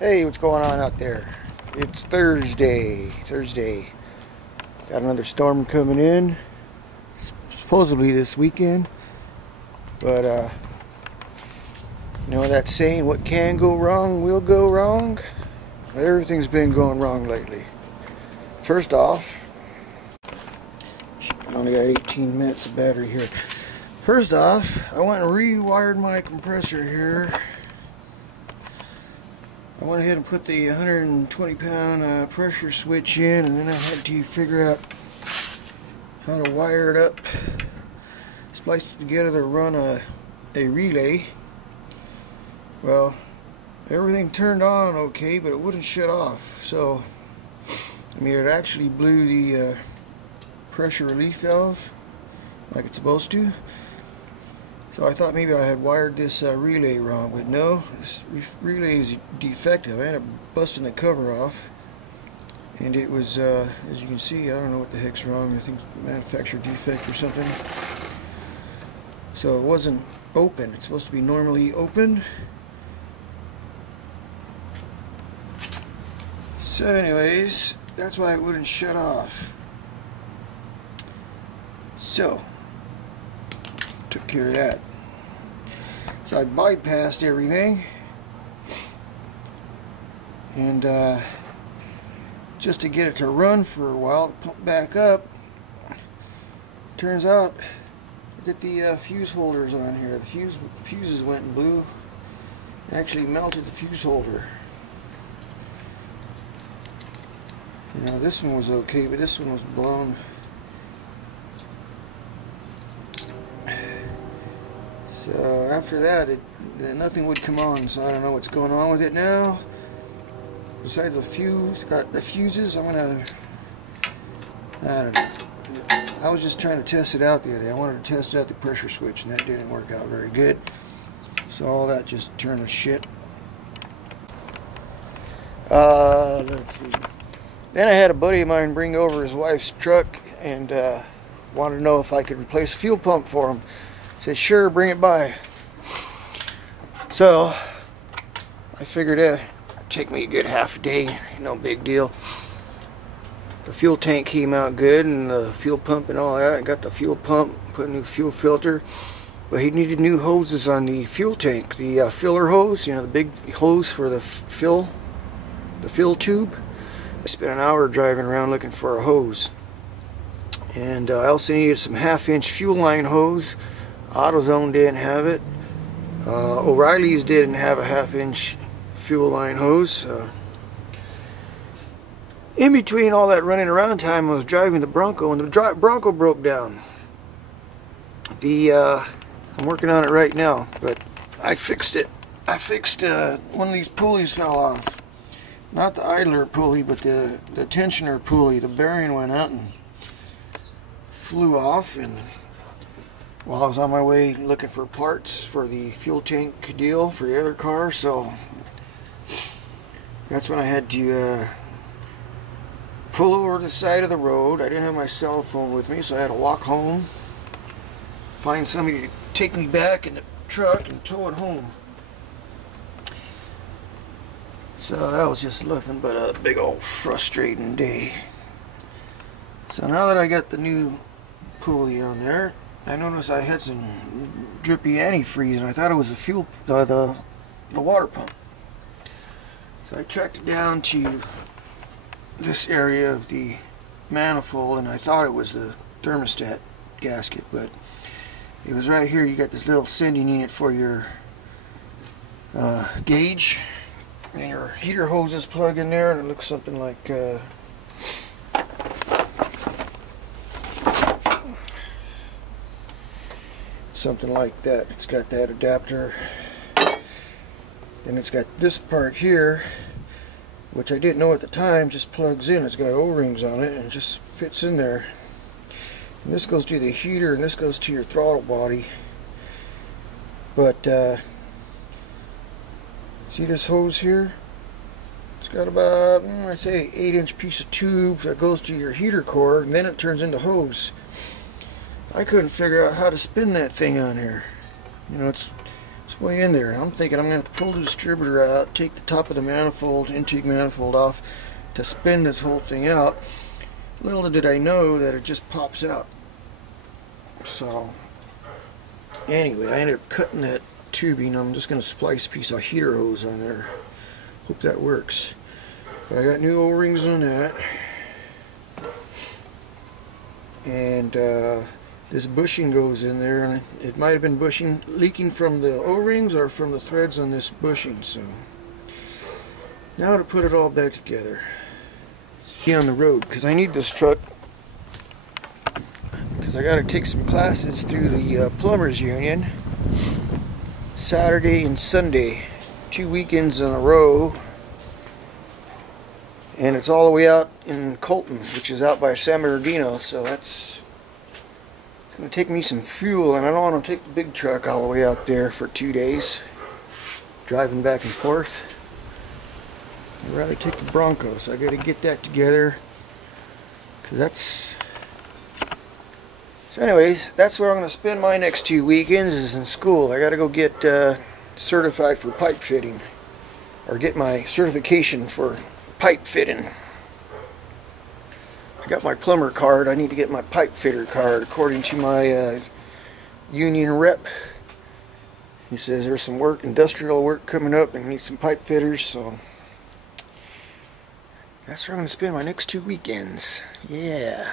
Hey, what's going on out there? It's Thursday. Got another storm coming in, supposedly this weekend. But you know that saying, what can go wrong will go wrong? Everything's been going wrong lately. First off, I only got 18 minutes of battery here. First off, I went and rewired my compressor here. I went ahead and put the 120 pound pressure switch in, and then I had to figure out how to wire it up, splice it together to run a relay. Well, everything turned on okay, but it wouldn't shut off. So, I mean, it actually blew the pressure relief valve like it's supposed to. So I thought maybe I had wired this relay wrong, but no, this relay is defective. I ended up busting the cover off, and it was, as you can see, I don't know what the heck's wrong. I think it's a manufacturer defect or something. So it wasn't open. It's supposed to be normally open. So anyways, that's why it wouldn't shut off. So took care of that. So I bypassed everything, and just to get it to run for a while, pump back up. Turns out, look at the fuse holders on here. The fuses went and blew. It actually melted the fuse holder. You know, this one was okay, but this one was blown. So after that, nothing would come on. So I don't know what's going on with it now. Besides the fuses, I don't know. I was just trying to test it out the other day. I wanted to test out the pressure switch, and that didn't work out very good. So all that just turned to shit. Let's see. Then I had a buddy of mine bring over his wife's truck and wanted to know if I could replace a fuel pump for him. Said, sure, bring it by. So I figured it'd take me a good half a day, no big deal. The fuel tank came out good, and the fuel pump and all that. I got the fuel pump, put a new fuel filter, but he needed new hoses on the fuel tank. The filler hose, you know, the big hose for the fill tube. I spent an hour driving around looking for a hose. And I also needed some 1/2-inch fuel line hose. AutoZone didn't have it. O'Reilly's didn't have a 1/2-inch fuel line hose. In between all that running around time, I was driving the Bronco, and the Bronco broke down. I'm working on it right now, but I fixed it. I fixed one of these pulleys fell off. Not the idler pulley, but the tensioner pulley. The bearing went out and flew off, and while I was on my way looking for parts for the fuel tank deal for the other car, so that's when I had to pull over to the side of the road. I didn't have my cell phone with me, so I had to walk home, find somebody to take me back in the truck and tow it home. So that was just nothing but a big old frustrating day. So now that I got the new pulley on there, I noticed I had some drippy antifreeze, and I thought it was the water pump. So I tracked it down to this area of the manifold, and I thought it was the thermostat gasket, but it was right here. You got this little sending unit for your gauge, and your heater hoses plug in there, and it looks something like that. It's got that adapter, and it's got this part here, which I didn't know at the time, just plugs in. It's got O-rings on it, and it just fits in there. And this goes to the heater, and this goes to your throttle body. But see this hose here? It's got about, I'd say, 8-inch piece of tube that goes to your heater core, and then it turns into hose. I couldn't figure out how to spin that thing on here. You know, it's It's way in there. I'm thinking I'm going to have to pull the distributor out, take the top of the manifold, intake manifold off to spin this whole thing out. Little did I know that it just pops out. So anyway, I ended up cutting that tubing. I'm just going to splice a piece of heater hose on there. Hope that works. But I got new O-rings on that. And this bushing goes in there, and it might have been bushing leaking from the O-rings or from the threads on this bushing. So now to put it all back together. See on the road, because I need this truck, because I got to take some classes through the plumbers union Saturday and Sunday, 2 weekends in a row, and it's all the way out in Colton, which is out by San Bernardino. So it's going to take me some fuel, and I don't want to take the big truck all the way out there for 2 days driving back and forth. I'd rather take the Bronco, so I got to get that together, because that's... So anyways, that's where I'm going to spend my next 2 weekends, is in school. I got to go get certified for pipe fitting, or get my certification for pipe fitting. I got my plumber card. I need to get my pipe fitter card, according to my union rep. He says there's some work, industrial work coming up, and need some pipe fitters, so that's where I'm going to spend my next 2 weekends. Yeah.